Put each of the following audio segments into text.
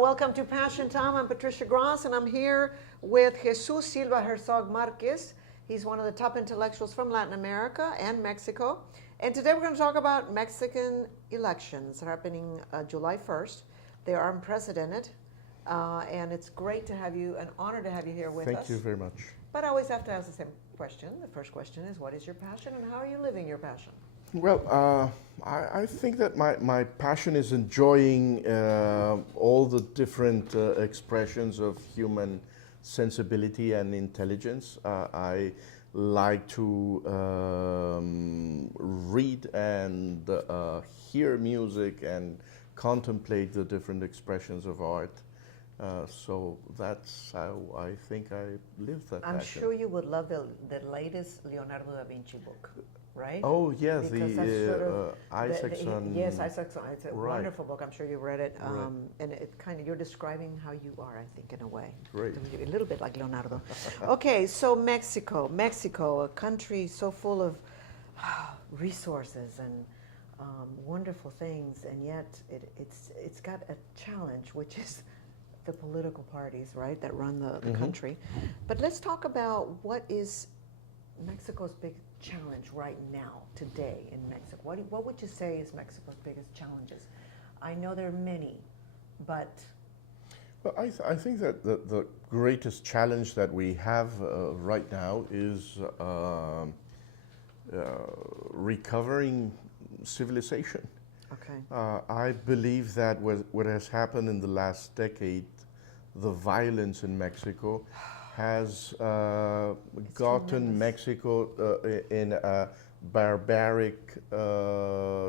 Welcome to Passion Time. I'm Patricia Gross, and I'm here with Jesus Silva Herzog Marquez. He's one of the top intellectuals from Latin America and Mexico. And today we're going to talk about Mexican elections happening July 1st. They are unprecedented, and it's great to have you, an honor to have you here with us. Thank you very much. But I always have to ask the same question. The first question is, what is your passion, and how are you living your passion? Well, I think that my passion is enjoying all the different expressions of human sensibility and intelligence. I like to read and hear music and contemplate the different expressions of art. So that's how I think I live that I'm passion. sure you would love the latest Leonardo da Vinci book, right? Oh, yes, Because the that's sort of Isaacson. Yes, Isaacson. It's a Right. wonderful book. I'm sure you read it. Right. And it kind of, you're describing how you are, I think, in a way. Great. A little bit like Leonardo. Okay, so Mexico, a country so full of resources and wonderful things, and yet it's got a challenge, which is the political parties, right, that run the country. But let's talk about what is Mexico's big challenge right now, today in Mexico. What would you say is Mexico's biggest challenges? I know there are many, but... Well, I think that the greatest challenge that we have right now is recovering civilization. Okay. I believe that what has happened in the last decade, the violence in Mexico, has gotten tremendous. Mexico in a barbaric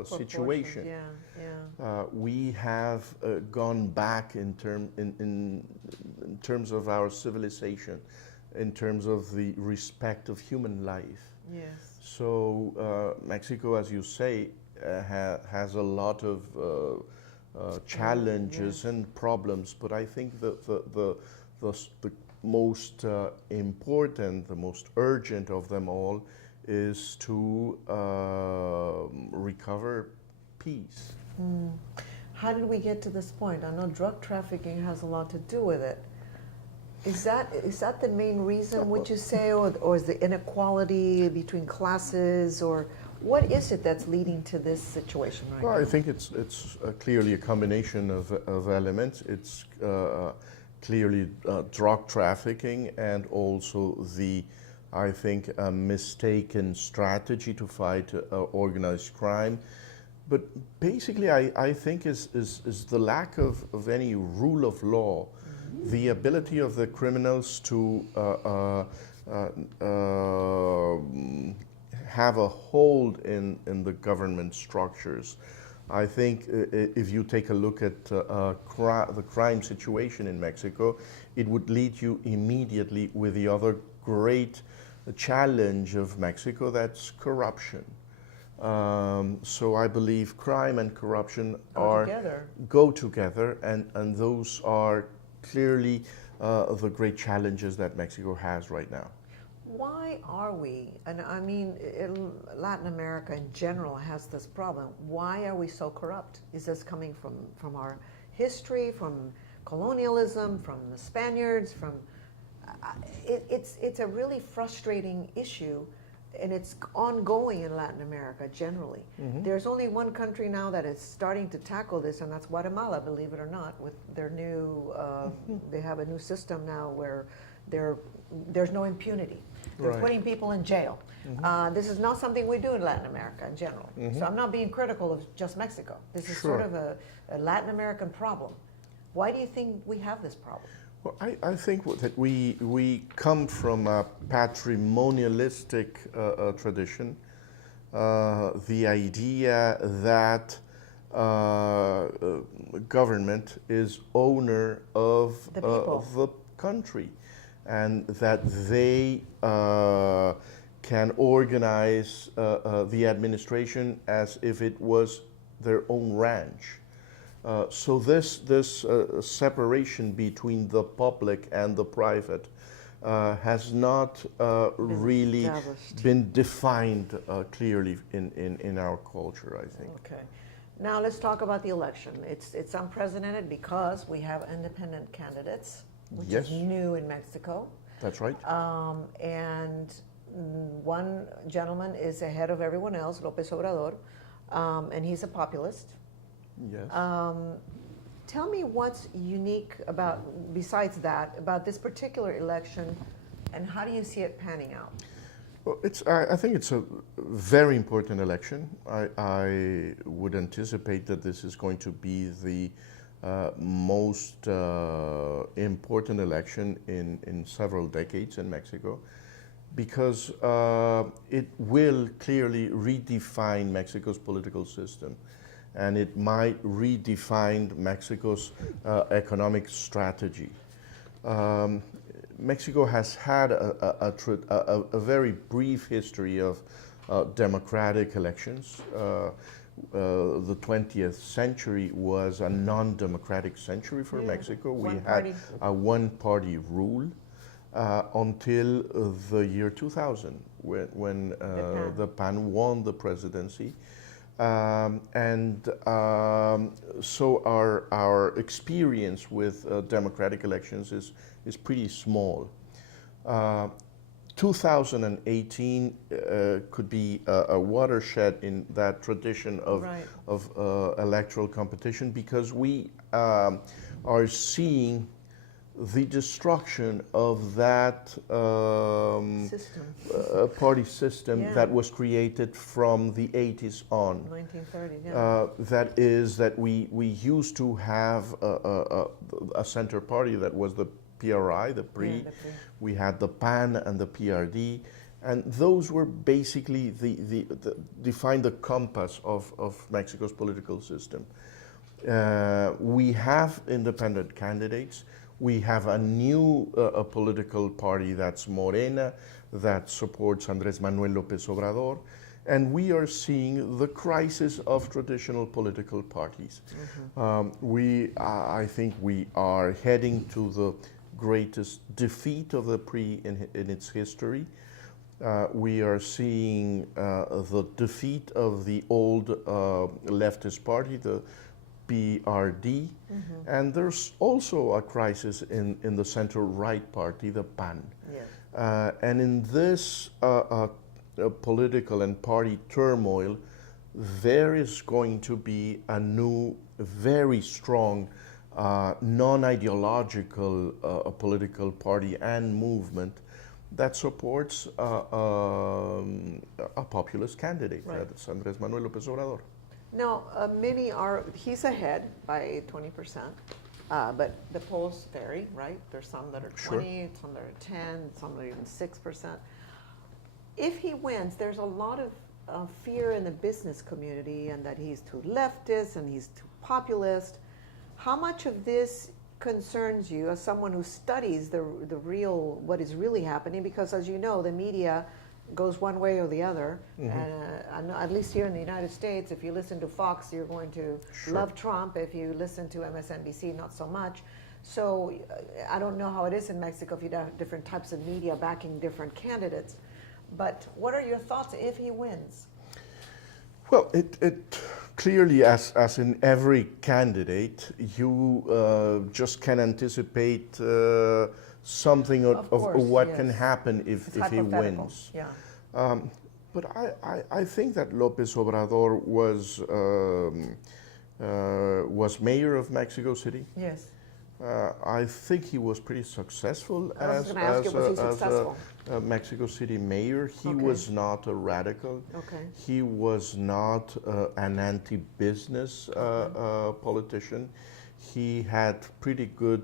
situation. Yeah. We have gone back in terms of our civilization, in terms of the respect of human life. Yes. So Mexico, as you say, has a lot of challenges and problems, but I think the most important, the most urgent of them all is to recover peace. How did we get to this point? I know drug trafficking has a lot to do with it. Is that the main reason, would you say, or is the inequality between classes, or what is it that's leading to this situation right now? Well, I think it's clearly a combination of elements. It's clearly drug trafficking, and also I think, a mistaken strategy to fight organized crime. But basically, I think is the lack of any rule of law, the ability of the criminals to have a hold in the government structures. I think if you take a look at the crime situation in Mexico, it would lead you immediately with the other great challenge of Mexico, that's corruption. So I believe crime and corruption go together, and those are clearly the great challenges that Mexico has right now. Why are we, and I mean Latin America in general has this problem, why are we so corrupt? Is this coming from our history, from colonialism, from the Spaniards, it's a really frustrating issue, and it's ongoing in Latin America generally. There's only one country now that is starting to tackle this, and that's Guatemala, believe it or not, with their new, they have a new system now where there's no impunity. They're putting people in jail. This is not something we do in Latin America in general. So I'm not being critical of just Mexico. This is sort of a Latin American problem. Why do you think we have this problem? Well, I think that we come from a patrimonialistic tradition. The idea that government is owner of the country, and that they can organize the administration as if it was their own ranch. So this separation between the public and the private has not really been defined clearly in our culture, I think. Okay. Now let's talk about the election. It's unprecedented because we have independent candidates, which Yes. is new in Mexico. That's right. And one gentleman is ahead of everyone else, López Obrador, and he's a populist. Yes. Tell me what's unique about, besides that, about this particular election, and how do you see it panning out? Well, I think it's a very important election. I would anticipate that this is going to be the most important election in several decades in Mexico, because it will clearly redefine Mexico's political system, and it might redefine Mexico's economic strategy. Mexico has had a very brief history of democratic elections. The 20th century was a non-democratic century for Mexico. We had a one-party rule until the year 2000, when the PAN won the presidency. So our experience with democratic elections is pretty small. 2018 could be a watershed in that tradition of, Right. of electoral competition, because we are seeing the destruction of that System, party system Yeah. that was created from the 80s on. 1930, yeah. That is that we used to have a center party that was the PRI, the PRI. Yeah, the PRI. We had the PAN and the PRD, and those were basically the defined the compass of Mexico's political system. We have independent candidates. We have a new political party, that's Morena, that supports Andrés Manuel López Obrador. And we are seeing the crisis of traditional political parties. I think we are heading to the greatest defeat of the PRI in its history. We are seeing the defeat of the old leftist party, the PRD, and there's also a crisis in the center-right party, the PAN. Yes. And in this political and party turmoil, there is going to be a new, very strong, non-ideological political party and movement that supports a populist candidate, Right. that's Andrés Manuel López Obrador. Now, he's ahead by 20%, but the polls vary, right? There's some that are 20, some that are 10, some that are even 6%. If he wins, there's a lot of fear in the business community, and that he's too leftist and he's too populist. How much of this concerns you as someone who studies the real, what is really happening? Because as you know, the media goes one way or the other. And at least here in the United States, if you listen to Fox, you're going to love Trump. If you listen to MSNBC, not so much. So I don't know how it is in Mexico if you have different types of media backing different candidates. But what are your thoughts if he wins? Well, it clearly, as in every candidate, you just can anticipate something of course, what yes. can happen if he Hypothetical, wins. Yeah. But I think that López Obrador was mayor of Mexico City. Yes. I think he was pretty successful I was going to ask you, was he successful? a Mexico City mayor. He Okay. was not a radical. Okay. He was not an anti-business politician. He had pretty good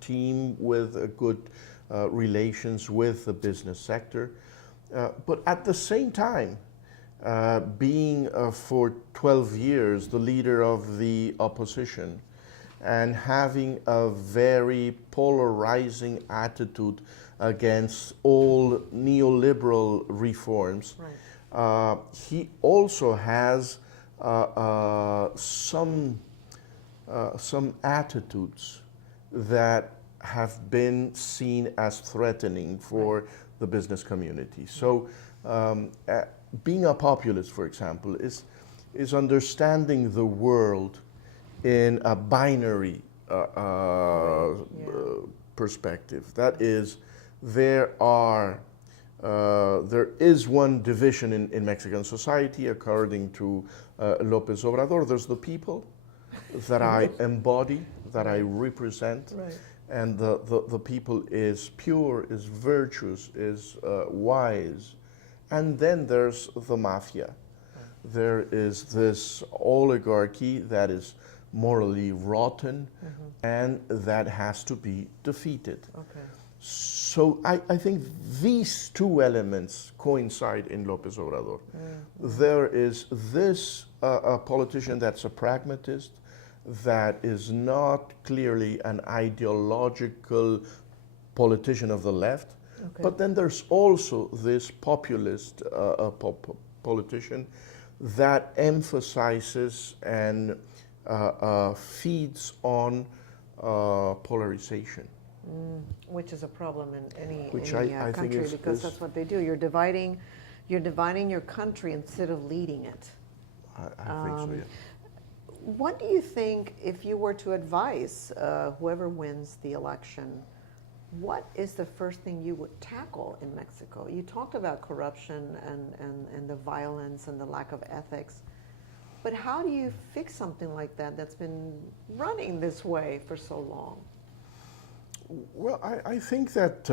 team with good relations with the business sector. But at the same time, being for 12 years the leader of the opposition and having a very polarizing attitude against all neoliberal reforms, Right. he also has some attitudes that have been seen as threatening for the business community. So being a populist, for example, is understanding the world in a binary perspective. That is, there is one division in Mexican society, according to López Obrador. There's the people that I embody, that I represent, and the people is pure, is virtuous, is wise. And then there's the mafia. There is this oligarchy that is morally rotten, and that has to be defeated. Okay. So I think these two elements coincide in López Obrador. There is this a politician that's a pragmatist, that is not clearly an ideological politician of the left, but then there's also this populist politician that emphasizes and feeds on polarization. Which is a problem in any I country, think because that's what they do. You're dividing your country instead of leading it. I think so, yeah. What do you think, if you were to advise whoever wins the election, what is the first thing you would tackle in Mexico? You talked about corruption and the violence and the lack of ethics, but how do you fix something like that that's been running this way for so long? Well, I think that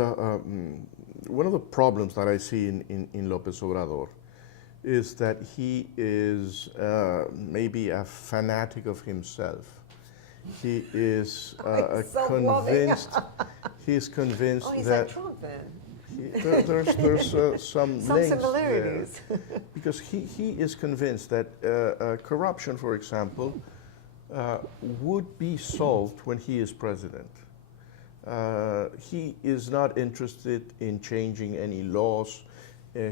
one of the problems that I see in López Obrador is that he is maybe a fanatic of himself. He is convinced. He is convinced oh, he's that like Trump then. there's some links similarities. there. Because he is convinced that corruption, for example, would be solved when he is president. He is not interested in changing any laws.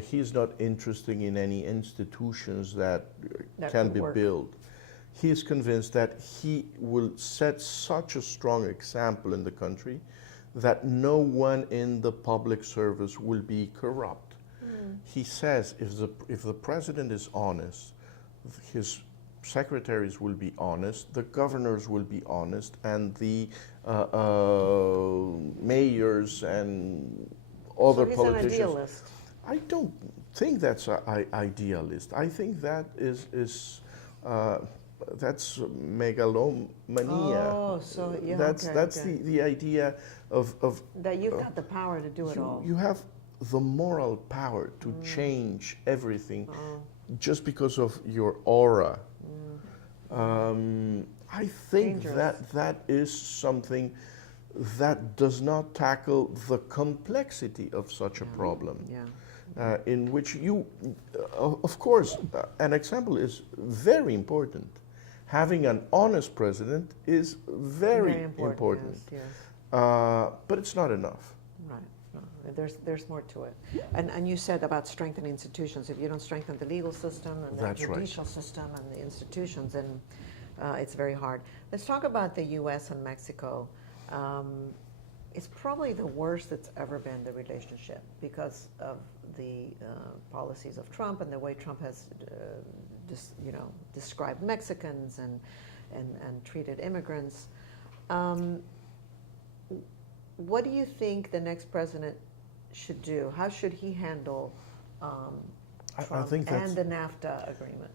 He's not interested in any institutions that can be built. He is convinced that he will set such a strong example in the country that no one in the public service will be corrupt. He says if the president is honest, his secretaries will be honest, the governors will be honest, and the mayors and other politicians. So he's an idealist. I don't think that's an idealist. I think that is that's megalomania. Oh, so yeah, that's the idea of that you've got the power to do it all. You have the moral power to change everything just because of your aura. I think that is something that does not tackle the complexity of such a problem. In which you, of course, an example is very important. Having an honest president is very important. Yes. But it's not enough. Right. No, there's more to it. And you said about strengthening institutions. If you don't strengthen the legal system and the judicial system and the institutions, then it's very hard. Let's talk about the U.S. and Mexico. It's probably the worst that's ever been, the relationship, because of the policies of Trump and the way Trump has described Mexicans and treated immigrants. What do you think the next president should do? How should he handle Trump and the NAFTA agreement?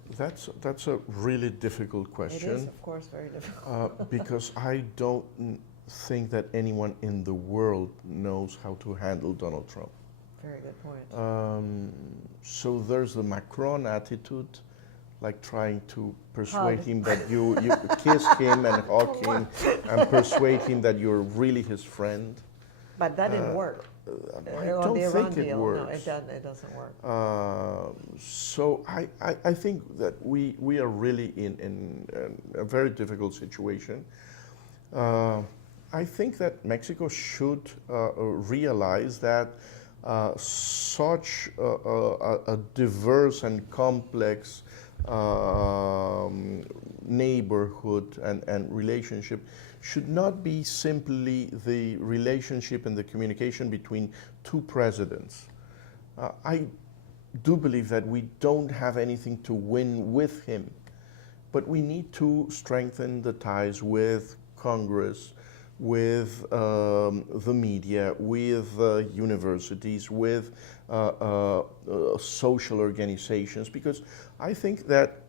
That's a really difficult question. It is, of course, very difficult. Because I don't think that anyone in the world knows how to handle Donald Trump. Very good point. So there's the Macron attitude, like trying to persuade him that you kiss him and hug him and persuade him that you're really his friend. But that didn't work. I don't think it works. No, it doesn't work. So I think that we are really in a very difficult situation. I think that Mexico should realize that such a diverse and complex neighborhood and relationship should not be simply the relationship and the communication between two presidents. I do believe that we don't have anything to win with him, but we need to strengthen the ties with Congress, with the media, with universities, with social organizations, because I think that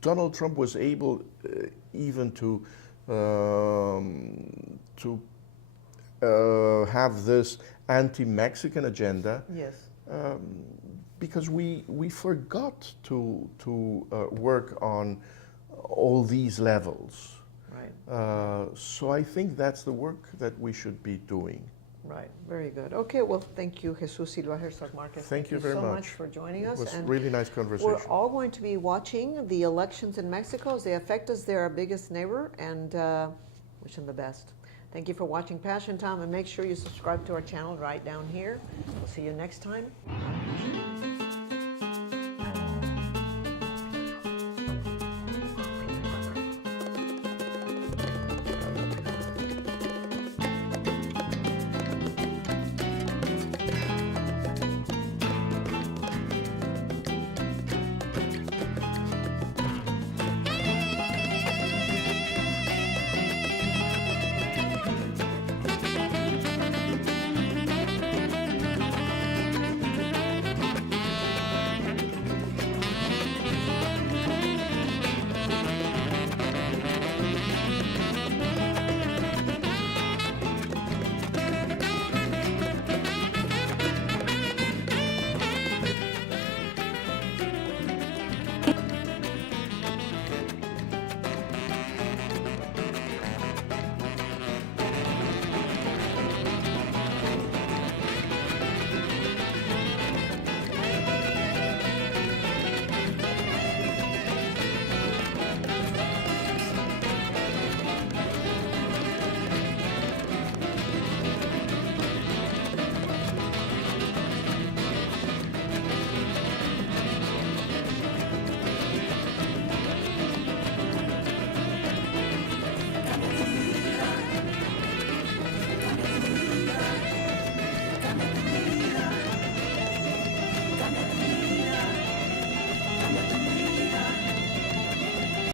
Donald Trump was able even to have this anti-Mexican agenda. Yes. Because we forgot to work on all these levels. Right. So I think that's the work that we should be doing. Right. Very good. Okay. Well, thank you, Jesus Silva Herzog Marquez. Thank you very so much. much for joining us. It was and really nice conversation. we're all going to be watching the elections in Mexico as they affect us. They're our biggest neighbor, and wish them the best. Thank you for watching Passion Time, and make sure you subscribe to our channel right down here. We'll see you next time.